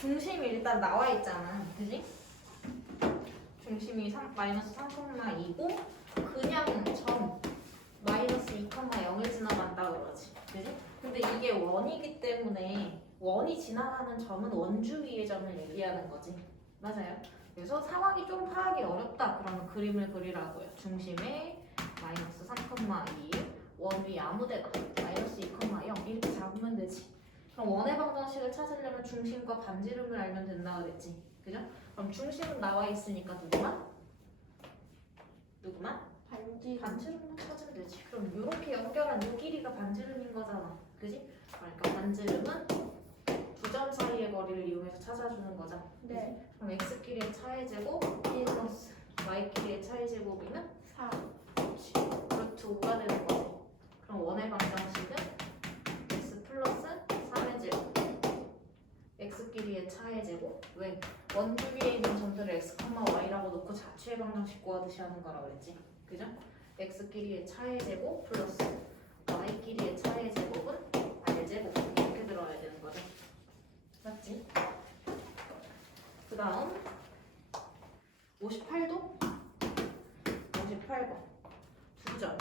중심이 일단 나와 있잖아. 그지? 중심이 마이너스 3,2고 그냥 점 마이너스 2,0을 지나간다 그러지. 그지? 근데 이게 원이기 때문에 원이 지나가는 점은 원주 위의 점을 얘기하는 거지. 맞아요. 그래서 상황이 좀 파악이 어렵다. 그러면 그림을 그리라고요. 중심에 마이너스 3,2 원 위 아무데나 마이너스 2,0 이렇게 잡으면 되지. 그럼 원의 방정식을 찾으려면 중심과 반지름을 알면 된다 그랬지. 그죠? 그럼 중심은 나와 있으니까 누구만? 반지름만 찾으면 되지. 그럼 이렇게 연결한 이 길이가 반지름인 거잖아. 그지? 그러니까 반지름은 두 점 사이의 거리를 이용해서 찾아주는 거잖아. 네. 그럼 x끼리의 차의 제곱 1 플러스 y끼리의 차의 제곱이면 4. 그렇지. 루트 5가 되는 거지. 그럼 원의 방정식은 x 플러스 3의 제곱 x끼리의 차의 제곱 왜? 원주 위에 있는 점들을 x, y라고 놓고 자취의 방정식 구하듯이 하는 거라 그랬지. 그죠? x끼리의 차의 제곱 플러스 y끼리의 차의 제곱은 r제곱 이렇게 들어야 되는 거죠. 맞지? 그 다음 58도 58번 두 점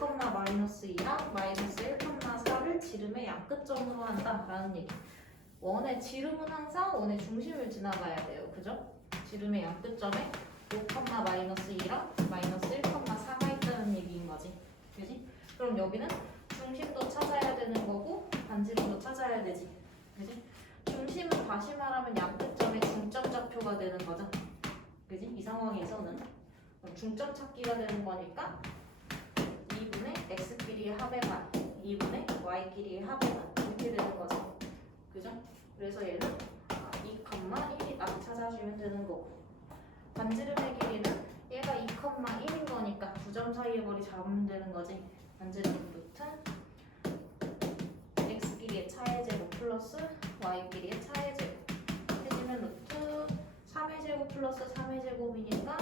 5, 마이너스 2랑 마이너스 1,4를 지름의 양끝점으로 한다라는 얘기. 원의 지름은 항상 원의 중심을 지나가야 돼요. 그죠? 지름의 양끝점에 5, 마이너스 2랑 마이너스 1,4가 있다는 얘기인 거지. 그지? 그럼 여기는 중심도 찾아야 되는 거고 반지름도 찾아야 되지. 그지? 중심은 다시 말하면 양끝점의 중점 좌표가 되는 거죠. 그지? 이 상황에서는 중점 찾기가 되는 거니까 2분의 x끼리의 합의 반 2분의 y끼리의 합의 반 이렇게 되는 거죠. 그죠? 그래서 얘는 2,1이 딱 찾아주면 되는 거고 반지름의 길이는 얘가 2,1인 거니까 두 점 사이의 거리 잡으면 되는 거지. 반지름 루트 x끼리의 차의 제곱 플러스 y끼리의 차의 제곱 해주면 루트 3의 제곱 플러스 3의 제곱이니까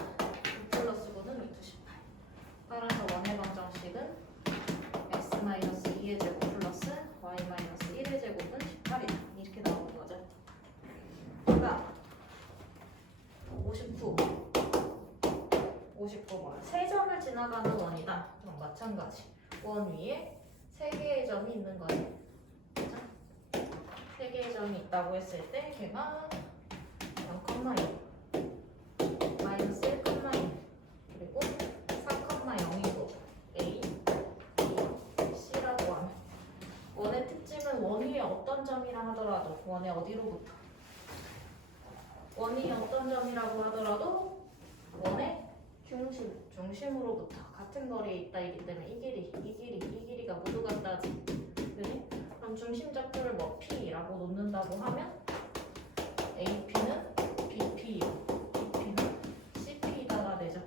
6 플러스 9는 루트 18. 따라서 원의 방정식은 x-2의 제곱 플러스 y-1의 제곱은 18이다. 이렇게 나오는 거죠. 그다음 59번 세 점을 지나가는 원이다. 그럼 마찬가지. 원 위에 세 개의 점이 있는 거지. 그죠? 세 개의 점이 있다고 했을 때 걔가 0,2 마이너스 1,2 그리고 4,0이고 A, B, C라고 하면 원의 특징은 원 위에 어떤 점이라 하더라도 원의 어디로부터 원 위에 어떤 점이라고 하더라도 원의 중심으로부터 같은 거리에 있다이기 때문에 이 길이가 모두 같다지. 그지? 그럼 중심 좌표를 뭐 P라고 놓는다고 하면 AP는 BP, BP는 CP가 되죠.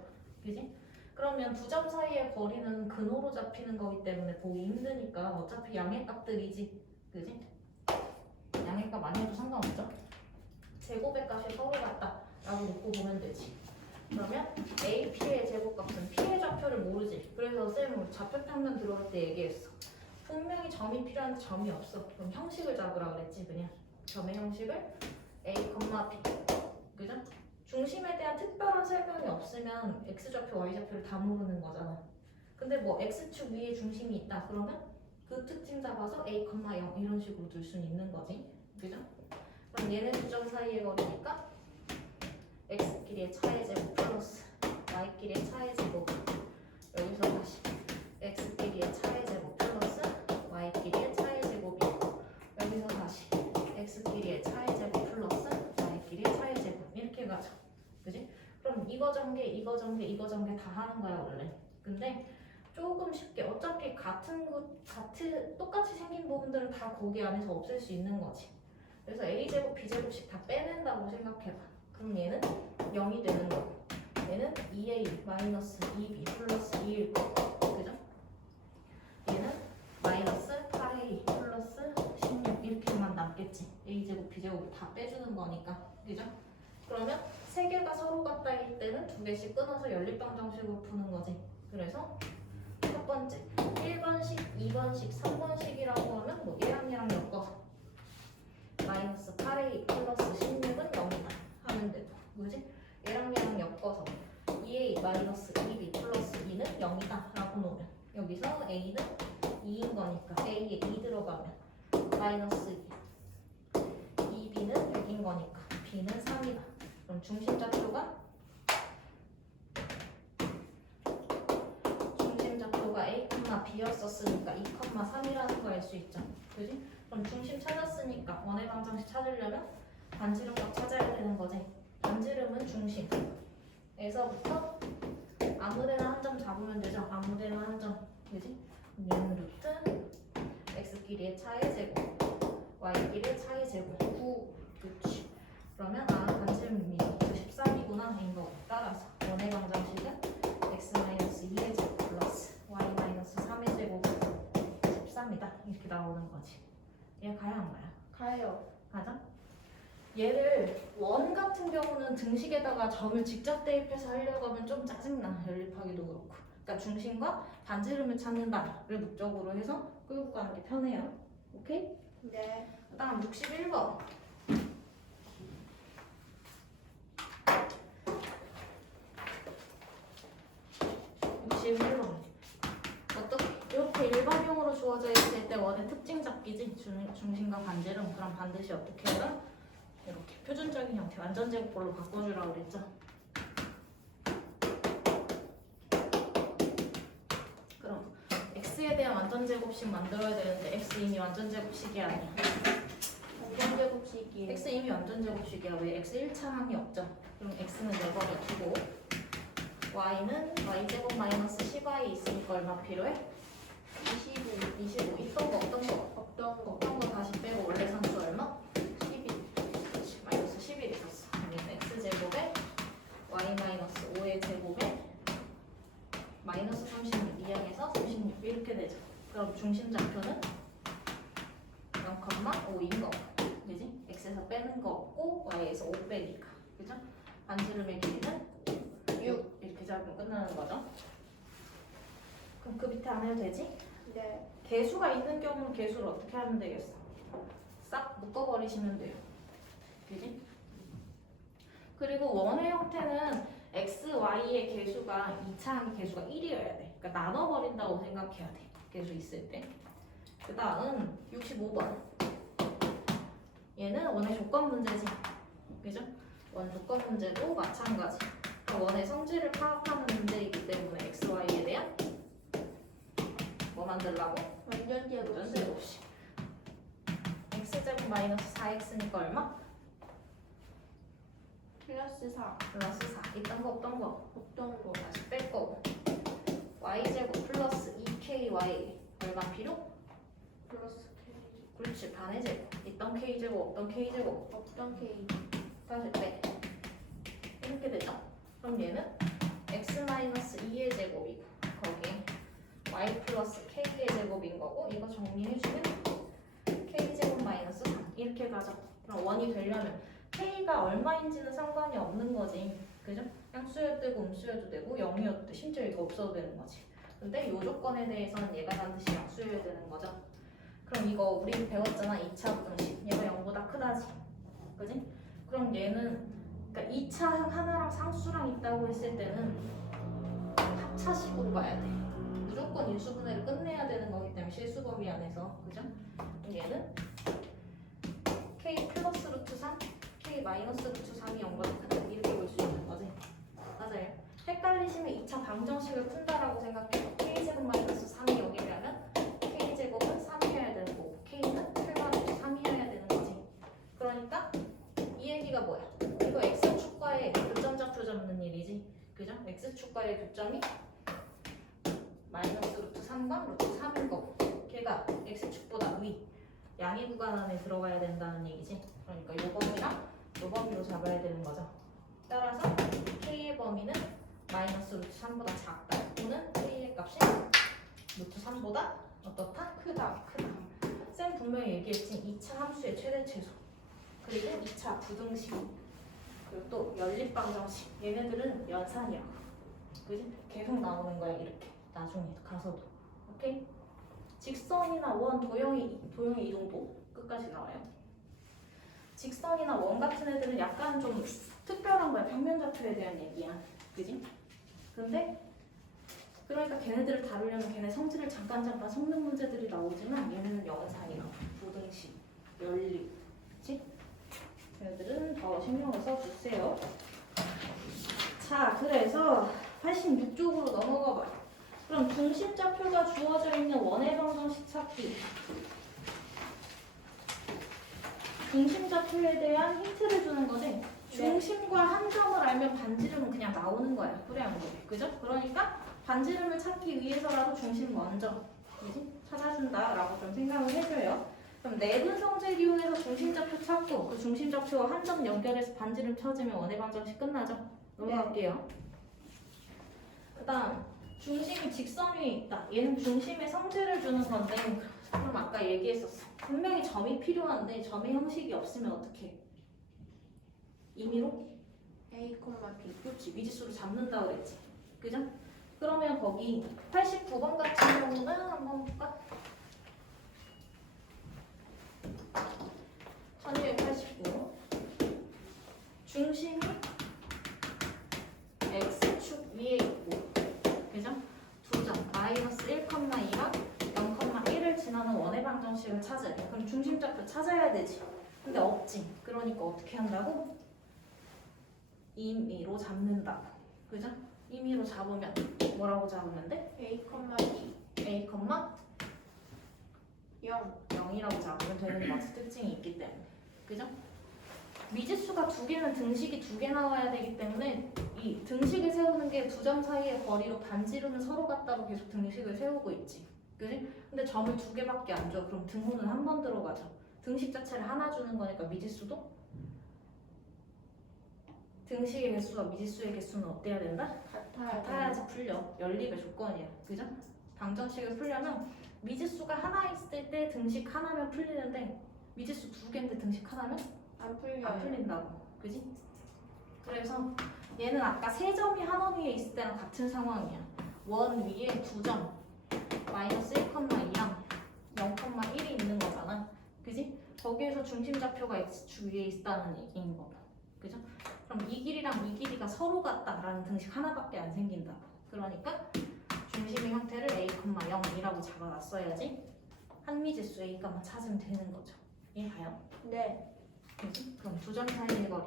그지? 그러면 두 점 사이의 거리는 근호로 잡히는 거기 때문에 보기 힘드니까 어차피 양의 값들이지. 그지? 양의 값 아니어도 상관없죠. 제곱의 값이 서로 같다 라고 놓고 보면 되지. 그러면 AP의 제곱값은 P의 좌표를 모르지. 그래서 쌤은 좌표 평면 들어갈 때 얘기했어. 분명히 점이 필요한데 점이 없어. 그럼 형식을 잡으라 그랬지. 그냥 점의 형식을 A, B 그죠? 중심에 대한 특별한 설명이 없으면 X좌표, Y좌표를 다 모르는 거잖아. 근데 뭐 X축 위에 중심이 있다 그러면 그 특징 잡아서 A, 0 이런 식으로 둘 수는 있는 거지. 그죠? 그럼 얘네 두 점 사이의 거리니까 x끼리의 차의 제곱 플러스 y끼리의 차의 제곱 여기서 다시 x끼리의 차의 제곱 플러스 y끼리의 차의 제곱이고 여기서 다시 x끼리의 차의 제곱 플러스 y끼리의 차의 제곱 이렇게 가죠. 그지? 그럼 이거 전개 이거 전개 이거 전개 다 하는 거야 원래. 근데 조금 쉽게 어차피 똑같이 생긴 부분들은 다 거기 안에서 없앨 수 있는 거지. 그래서 a제곱 b제곱씩 다 빼낸다고 생각해봐. 그럼 얘는 0이 되는 거고 얘는 2a 마이너스 2b 플러스 2일 거고 그죠? 얘는 마이너스 8a 플러스 16 이렇게만 남겠지. a제곱 b제곱을 다 빼주는 거니까 그죠? 그러면 세 개가 서로 같다일 때는 두 개씩 끊어서 연립방정식으로 푸는 거지. 그래서 첫 번째 1번식, 2번식, 3번식이라고 하면 뭐 얘랑 얘랑 엮어서 마이너스 8a 가면 마이너스 2. 2b는 100인 거니까 b는 3이다. 그럼 중심좌표가 A, B였었으니까 2, 3이라는 거 알 수 있죠. 그지? 그럼 중심 찾았으니까 원의 방정식 찾으려면 반지름값 찾아야 되는 거지. 반지름은 중심에서부터 아무데나 한 점 잡으면 되죠. 아무데나 한 점. 그지? 얘는 루트 x끼리의 차의 제곱, y끼리의 차의 제곱. 9. 그치. 그러면 반지름 13이구나 인 거. 따라서 원의 방정식은 x-2의 제곱 플러스 y-3의 제곱 14입니다. 이렇게 나오는 거지. 얘 가야 안 가요? 가요. 가자. 얘를 원 같은 경우는 등식에다가 점을 직접 대입해서 하려고 하면 좀 짜증나. 연립하기도 그렇고. 그러니까 중심과 반지름을 찾는다를 목적으로 해서 끌고 가는 게 편해요. 오케이? 네. 다음 61번. 61번. 이렇게 일반형으로 주어져 있을 때 원의 특징 잡기지. 중심과 반지름. 그럼 반드시 어떻게 해요? 이렇게 표준적인 형태 완전 제곱꼴로 바꿔주라고 그랬죠. 그럼 x에 대한 완전 제곱식 만들어야 되는데 x 이미 완전 제곱식이 아니야. 완전 제곱식이에요. x 이미 완전 제곱식이야. 왜? x 1차 항이 없죠. 그럼 x는 내버려 두고 y는 y제곱 마이너스 10y 있으니까 얼마 필요해? 25. 25. 있던 거 없던 거? 없던 거. 없던 거 다시 빼고 원래 상수 얼마? 11. 그렇지. 마이너스 11 있었어. 여기는 x제곱에 y 마이너스 5의 제곱에 마이너스 36 이항에서 36 이렇게 되죠. 그럼 중심 좌표는 0,5인 거. 그지? x에서 빼는 거 없고 y에서 5 빼니까. 그죠? 반지름의 길이는 6 이렇게 잡으면 끝나는 거죠. 그럼 그 밑에 안 해도 되지? 네. 개수가 있는 경우는 개수를 어떻게 하면 되겠어? 싹 묶어버리시면 돼요. 그지? 그리고 원의 형태는 x, y의 개수가 2차항의 개수가 1이어야 돼. 그러니까 나눠버린다고 생각해야 돼. 개수 있을 때. 그 다음 65번. 얘는 원의 조건 문제지. 그죠? 원 조건 문제도 마찬가지. 원의 성질을 파악하는 문제이기 때문에 x, y에 대한 뭐 만들라고? 완전 완전 제곱식. 제곱식. x제곱 마이너스 4x니까 얼마? 플러스 4. 플러스 4. 있던 거 없던 거? 없던 거. 다시 뺄 거고. y제곱 플러스 2ky 얼마 필요? 플러스 K. 그렇지. 반의 제곱. 있던 k제곱 없던 k제곱. 없던 K. 다시 빼. 이렇게 되죠? 그럼 얘는 x-2의 제곱이고 거기에 y 플러스 k의 제곱인 거고 이거 정리해주면 k제곱 마이너스 3 이렇게 가죠. 그럼 원이 되려면 k가 얼마인지는 상관이 없는 거지. 그죠? 양수여도 되고 음수여도 되고 0이어도 돼. 심지어 이거 없어도 되는 거지. 근데 이 조건에 대해서는 얘가 반드시 양수여야 되는 거죠. 그럼 이거 우리 배웠잖아. 2차 부등식. 얘가 0보다 크다지. 그지? 그럼 얘는 그러니까 2차 하나랑 상수랑 있다고 했을 때는 합차식으로 봐야 돼. 무조건 인수분해를 끝내야 되는 거기 때문에 실수 범위 안에서. 그죠? 그럼 얘는 k 플러스 루트 3, k 마이너스 루트 3이 0보다 크다. 이렇게 볼 수 있는 거지. 맞아요. 헷갈리시면 2차 방정식을 푼다라고 생각해요. k제곱 마이너스 3이 여기라면 k제곱은 3이어야 되는 거고 k는 플러스 3이어야 되는 거지. 그러니까 이 얘기가 뭐야? 이거 x축과의 교점 좌표 잡는 일이지. 그죠? x축과의 교점이 마이너스 루트 3과 루트 3인 거고 걔가 x축보다 위 양의 구간 안에 들어가야 된다는 얘기지. 그러니까 요 범위랑 요 범위로 잡아야 되는 거죠. 따라서 k의 범위는 마이너스 루트 3보다 작다. 또는 k의 값이 루트 3보다 어떻다? 크다. 쌤 분명히 얘기했지. 2차 함수의 최대 최소. 그리고 2차 부등식. 그리고 또 연립방정식. 얘네들은 연산이야. 그지? 계속 나오는 거야 이렇게. 나중에 가서도. 오케이? 직선이나 원, 도형의 이동도 끝까지 나와요. 직선이나 원 같은 애들은 약간 좀 특별한 거야. 평면좌표에 대한 얘기야. 그지? 근데 그러니까 걔네들을 다루려면 걔네 성질을 잠깐 성능 문제들이 나오지만 얘네는 연산이야. 중심, 연립, 그치? 얘들은 더 신경을 써주세요. 자, 그래서 86쪽으로 넘어가 봐. 그럼 중심좌표가 주어져 있는 원의 방정식 찾기. 중심좌표에 대한 힌트를 주는 거지. 중심과 한 점을 알면 반지름은 그냥 나오는 거야. 그래 안 그래? 그죠? 그러니까 반지름을 찾기 위해서라도 중심 먼저 그지? 찾아준다라고 좀 생각을 해줘요. 그럼 내분 성질 이용해서 중심좌표 찾고 그 중심좌표와 한 점 연결해서 반지름 찾으면 원의 방정식 끝나죠? 넘어갈게요. 그다음 중심이 직선 위에 있다. 얘는 중심의 성질을 주는 건데 그럼 아까 얘기했었어. 분명히 점이 필요한데 점의 형식이 없으면 어떻게? 임의로? A, B. 그렇지. 미지수를 잡는다 그랬지. 그죠? 그러면 거기 89번 같은 경우는 한번 볼까? 1289 중심이 X축 위에 있고 그죠? 두 점 마이너스 1,2랑 0,1을 지나는 원의 방정식을 찾아야 돼. 그럼 중심좌표 찾아야 되지. 근데 없지. 그러니까 어떻게 한다고? 임의로 잡는다고. 그죠? 임의로 잡으면 뭐라고 잡으면 돼? A, B. A, 0. 0이라고 잡으면 되는 거지. 특징이 있기 때문에. 그죠? 미지수가 두 개는 등식이 두 개 나와야 되기 때문에 이 등식을 세우는 게 두 점 사이의 거리로 반지름은 서로 같다고 계속 등식을 세우고 있지. 그지? 근데 점을 두 개밖에 안 줘. 그럼 등호는 한 번 들어가죠. 등식 자체를 하나 주는 거니까 미지수도 등식의 개수와 미지수의 개수는 어때야 된다? 같아야지 풀려. 연립의 조건이야. 그죠? 방정식을 풀려면 미지수가 하나 있을 때 등식 하나면 풀리는데 미지수 두 개인데 등식 하나면 안 풀려요. 안 풀린다고. 그지? 그래서 얘는 아까 세 점이 한 원 위에 있을 때랑 같은 상황이야. 원 위에 두 점 마이너스 1,2랑 0,1이 있는 거잖아. 그지? 거기에서 중심좌표가 X축 위에 있다는 얘기인 거다. 그죠? 그럼 이 길이랑 이 길이가 서로 같다라는 등식 하나밖에 안 생긴다고. 그러니까 중심의 형태를 A,0이라고 잡아놨어야지 한미지수 A값만 찾으면 되는 거죠. 이해가요? 네. 그지? 그럼 두 점 사이의 거리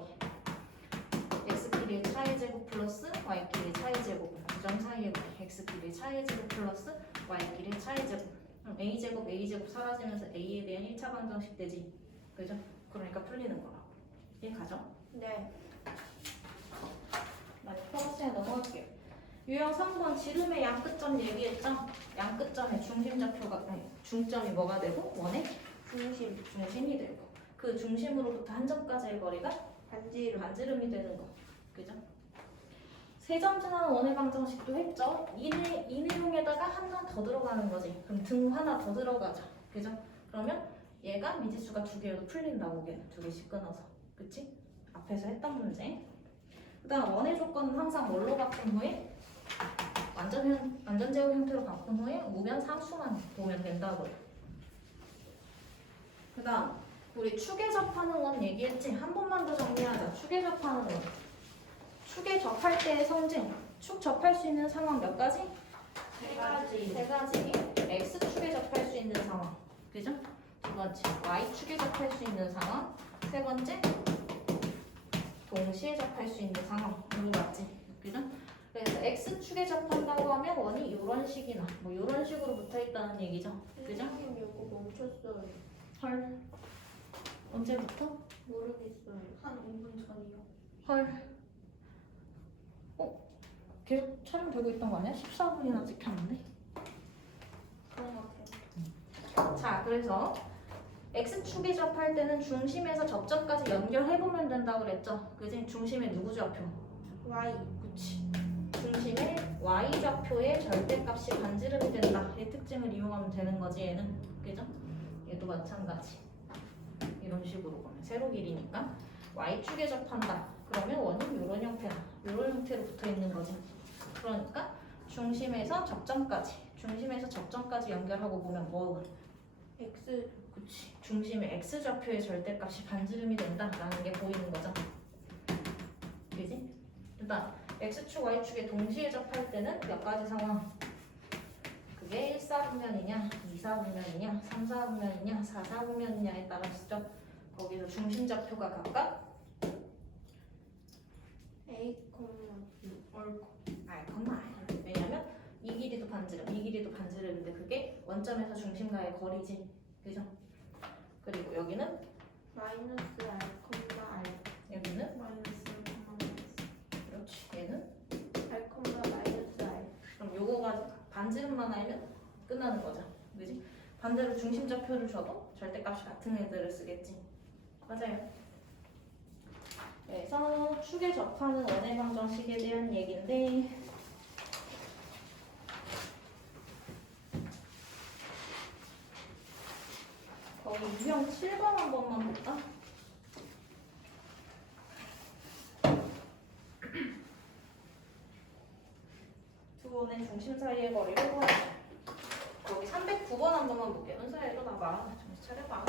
x끼리의 차의 제곱 플러스 y끼리의 차의 제곱 두 점 사이의 거리 x끼리의 차의 제곱 플러스 y끼리의 차의 제곱 그럼 a제곱 사라지면서 a에 대한 1차 방정식 되지. 그죠? 그러니까 풀리는 거라고. 이해가죠? 네. 많이 플러스에 넘어갈게요. 유형 3번 지름의 양끝점 얘기했죠? 양끝점의 중심좌표가 아니, 중점이 뭐가 되고 원의 중심이 되고 그 중심으로부터 한 점까지의 거리가 반지름이 되는 거. 그죠? 세 점 지나는 원의 방정식도 했죠? 이 내용에다가 하나 더 들어가는 거지. 그럼 등 하나 더 들어가죠. 그죠? 그러면 얘가 미지수가 두 개여도 풀린다고 걔는 두 개씩 끊어서. 그치? 앞에서 했던 문제. 그 다음 원의 조건은 항상 뭘로 바꾼 후에 완전 제곱 형태로 바꾼 후에 우변 상수만 보면 된다고요. 그 다음 우리 축에 접하는 원 얘기했지? 한 번만 더 정리하자. 축에 접하는 원. 축에 접할 때의 성질. 축 접할 수 있는 상황 몇 가지? 세 가지. 세 가지. X축에 접할 수 있는 상황. 그죠? 두 번째 Y축에 접할 수 있는 상황. 세 번째 동시에 접할 수 있는 상황. 이거 맞지? 그죠? 그래서 X축에 접한다고 하면 원이 이런 식이나 뭐 이런 식으로 붙어있다는 얘기죠. 그죠? 선생님 이거 멈췄어요. 헐. 언제부터? 모르겠어요. 한 5분 전이요. 헐. 계속 촬영되고 있던 거 아니야? 14분이나 찍혔는데? 그런 것 같아요. 자, 그래서 X축에 접할 때는 중심에서 접점까지 연결해보면 된다고 그랬죠? 그지? 중심의 누구 좌표? Y. 그치. 중심의 Y좌표의 절대값이 반지름이 된다. 이 특징을 이용하면 되는 거지, 얘는. 그죠? 얘도 마찬가지. 이런 식으로 보면 세로 길이니까 Y축에 접한다. 그러면 원은 이런 형태다. 이런 형태로 붙어 있는 거지. 그러니까 중심에서 접점까지 연결하고 보면 뭐? X. 그치. 중심의 X좌표의 절대값이 반지름이 된다라는 게 보이는 거죠. 그지? 일단 X축, Y축에 동시에 접할 때는 몇 가지 상황? 그게 이게 1사분면이냐 2사분면이냐 3사분면이냐 4사분면이냐에 따라서죠. 거기서 중심좌표가 각각 A, 왜냐면 이 길이도 반지름 이 길이도 반지름인데 그게 원점에서 중심과의 거리지. 그죠? 그리고 여기는 마이너스 R, R. 여기는 마이너스 그렇지. 얘는 R, 마이너스 R. 그럼 요거가 반지름만 알면 끝나는 거죠. 그지? 반대로 중심좌표를 줘도 절대값이 같은 애들을 쓰겠지. 맞아요. 그래서 축에 접하는 원의 방정식에 대한 얘기인데 거기 유형 7번 한 번만 볼까? 두 원의 중심 사이의 거리를 구하자. 거기 309번 한 번만 볼게. 은서야 일어나봐. 정신 차려봐.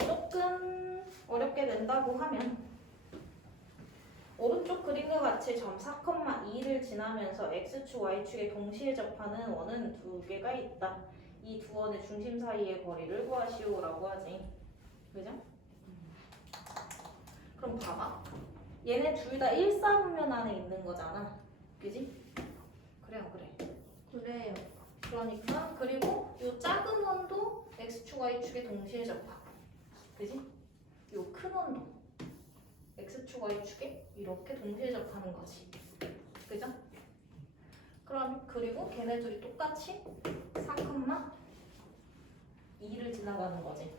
조금 어렵게 낸다고 하면 오른쪽 그림과 같이 점 4,2를 지나면서 x축, y축에 동시에 접하는 원은 두 개가 있다. 이 두 원의 중심 사이의 거리를 구하시오라고 하지. 그죠? 그럼 봐봐. 얘네 둘 다 1사분면 안에 있는 거잖아. 그지? 그래 안 그래? 그래요. 그러니까 그리고 이 작은 원도 x축, y축에 동시에 접하. 그지? 이 큰 원도 x축, y축에 이렇게 동시에 접하는 거지. 그죠? 그럼 그리고 걔네 둘이 똑같이 4,2를 지나가는 거지.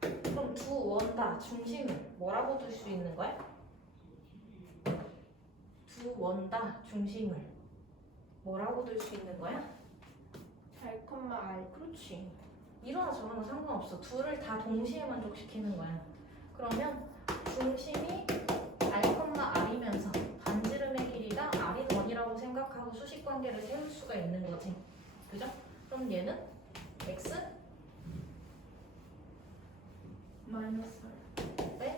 그럼 두 원 다 중심을 뭐라고 둘 수 있는 거야? 두 원 다 중심을 뭐라고 둘 수 있는 거야? R, R. 그렇지. 이러나 저러나 상관없어. 둘을 다 동시에 만족시키는 거야. 그러면 중심이 R,R이면서 반지름의 길이가 R이 원이라고 생각하고 수식 관계를 세울 수가 있는 거지. 그죠? 그럼 얘는 X 마이너스 네?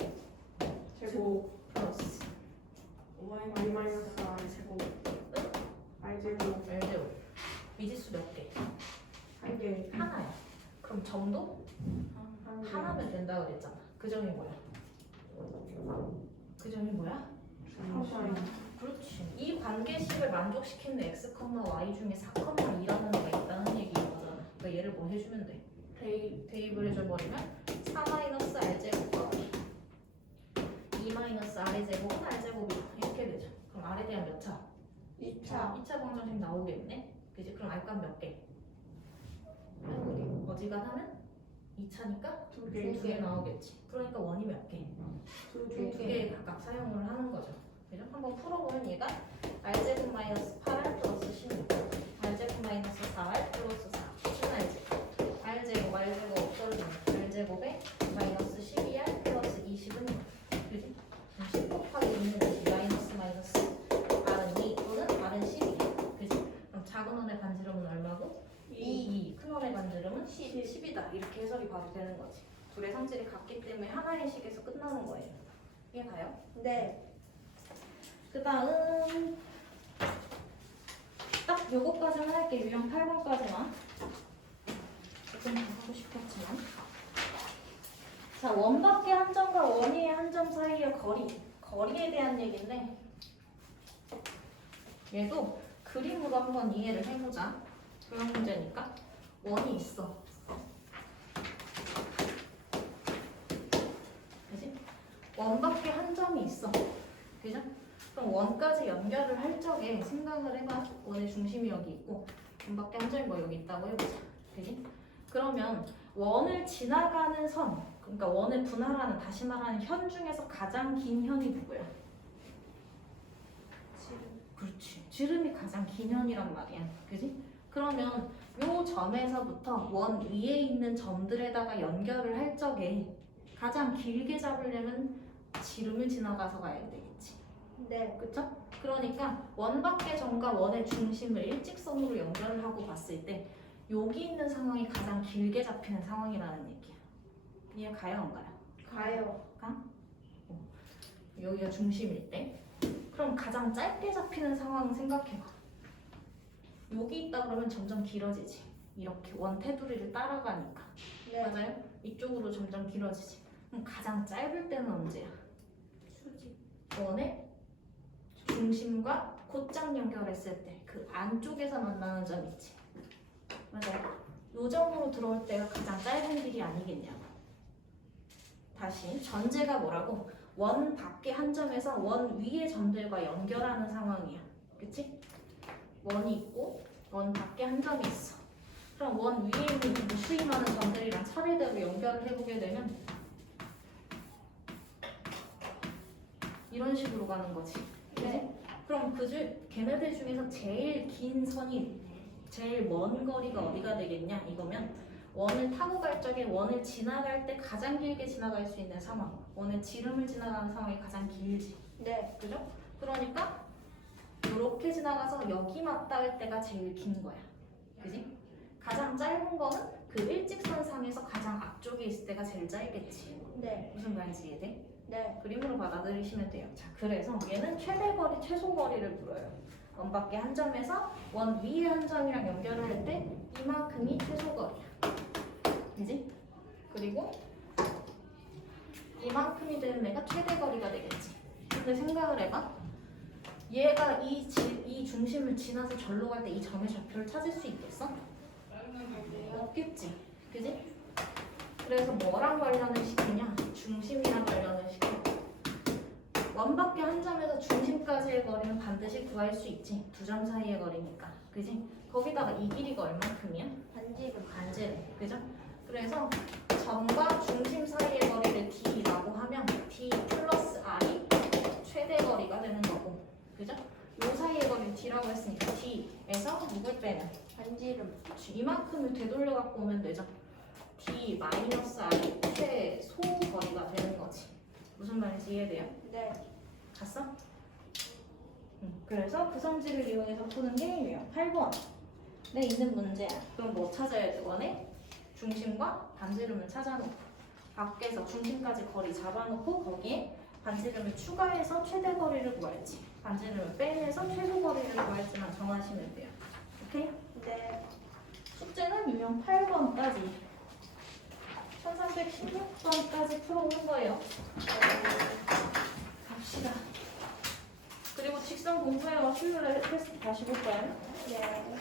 제곱. 플러스 Y 마이너스 R 제곱. R 제곱. L제곱. 미지수 몇 개? 한 개. 하나야. 그럼 점도 한 개. 하나면 된다 그랬잖아. 그 점이 뭐야? 그 점이 뭐야? 그렇지. 이 관계식을 만족시키는 x, y 중에 4,2라는 애가 있다는 얘기인 거잖아. 그러니까 얘를 뭐 해주면 돼? 대입을 해줘버리면 4-r제곱과 2-r의 제곱은 r제곱이다. 이렇게 되죠. 그럼 r에 대한 몇 차? 2차. 2차 방정식 나오겠네? 그지? 그럼 r값 몇 개? 어지간하면 2차니까 두 두 개 나오겠지. 그러니까 원이 몇 개? 두 개 각각 사용을 하는 거죠. 그죠? 한번 풀어보면 얘가 r제곱 마이너스 8r 플러스 16 r제곱 마이너스 4r 플러스 4 10r제곱 r제곱 없어지면 r제곱에 마이너스 12r 플러스 20은 그지? 10 곱하기 2는 마이너스 r은 2 또는 r은 12 그지? 그럼 작은 원의 반지름은 얼마고? 2 큰 원의 반지름은 10이다. 이렇게 해석이 바로 되는 거지. 둘의 성질이 같기 때문에 하나의 식에서 끝나는 거예요. 이해가요? 네. 그 다음 딱 요거까지만 할게. 유형 8번까지만 조금 더 하고 싶었지만 자, 원 밖의 한 점과 원 위의 한 점 사이의 거리에 대한 얘기인데 얘도 그림으로 한번 이해를 해보자. 교양 문제니까 원이 있어. 그지? 원 밖에 한 점이 있어. 그죠? 그럼 원까지 연결을 할 적에 생각을 해봐. 원의 중심이 여기 있고 원 밖에 한 점이 뭐 여기 있다고 해보자. 그지? 그러면 원을 지나가는 선, 그러니까 원을 분할하는, 다시 말하는 현 중에서 가장 긴 현이 누구야? 그렇지. 지름이 가장 긴 현이란 말이야. 그지? 그러면 요 점에서부터 원 위에 있는 점들에다가 연결을 할 적에 가장 길게 잡으려면 지름을 지나가서 가야 되겠지. 네. 그쵸? 그러니까 원 밖의 점과 원의 중심을 일직선으로 연결을 하고 봤을 때 여기 있는 상황이 가장 길게 잡히는 상황이라는 얘기야. 이해 가요 안 가요? 가요. 여기가 중심일 때. 그럼 가장 짧게 잡히는 상황 생각해봐. 여기 있다 그러면 점점 길어지지. 이렇게 원 테두리를 따라가니까. 네. 맞아요? 이쪽으로 점점 길어지지. 그럼 가장 짧을 때는 언제야? 수직. 원의 중심과 곧장 연결했을 때 그 안쪽에서 만나는 점 있지. 맞아요? 요점으로 들어올 때가 가장 짧은 길이 아니겠냐고. 다시 전제가 뭐라고? 원 밖에 한 점에서 원 위의 점들과 연결하는 상황이야. 그치? 원이 있고 원 밖에 한 점이 있어. 그럼 원 위에 있는 무수히 많은 점들이랑 차례대로 연결을 해보게 되면 이런 식으로 가는 거지. 네. 그럼 걔네들 중에서 제일 긴 선이 제일 먼 거리가 어디가 되겠냐 이거면 원을 타고 갈 적에 원을 지나갈 때 가장 길게 지나갈 수 있는 상황, 원의 지름을 지나가는 상황이 가장 길지. 네. 그죠? 그러니까 이렇게 지나가서 여기 맞닿을 때가 제일 긴 거야. 그지? 가장 짧은 거는 그 일직선상에서 가장 앞쪽에 있을 때가 제일 짧겠지. 네. 무슨 말인지 이해돼? 네. 그림으로 받아들이시면 돼요. 자, 그래서 얘는 최대 거리, 최소 거리를 물어요. 원 밖에 한 점에서 원 위에 한 점이랑 연결을 할 때 이만큼이 최소 거리야. 그지? 그리고 이만큼이 되는 애가 최대 거리가 되겠지. 근데 생각을 해봐. 얘가 이 중심을 지나서 절로 갈 때 이 점의 좌표를 찾을 수 있겠어? 없겠지. 그지? 그래서 뭐랑 관련을 시키냐? 중심이랑 관련을 시켜. 원 밖에 한 점에서 중심까지의 거리는 반드시 구할 수 있지. 두 점 사이의 거리니까. 그지? 거기다가 이 길이가 얼만큼이야? 반지름. 반지름. 그죠? 그래서 점과 중심 사이의 거리를 D라고 하면 D 플러스 R이 최대 거리가 되는 거고. 그죠? 요 사이의 거리를 D라고 했으니까 D에서 누굴 빼면? 반지름. 이만큼을 되돌려 갖고 오면 되죠. D 마이너스 R이 최소 거리가 되는 거지. 무슨 말인지 이해돼요? 네. 갔어? 그래서 구성지를 이용해서 푸는 게임이에요. 8번에 있는 문제야. 그럼 뭐 찾아야 돼? 원의 중심과 반지름을 찾아놓고 밖에서 중심까지 거리 잡아놓고 거기에 반지름을 추가해서 최대 거리를 구할지 반지름을 빼내서 최소 거리를 구할지만 정하시면 돼요. 오케이? 네. 숙제는 유형 8번까지 1316번까지 풀어오는 거예요. 갑시다. 그리고 직선 공부해와 수요일에 테스트 다시 볼까요? 네.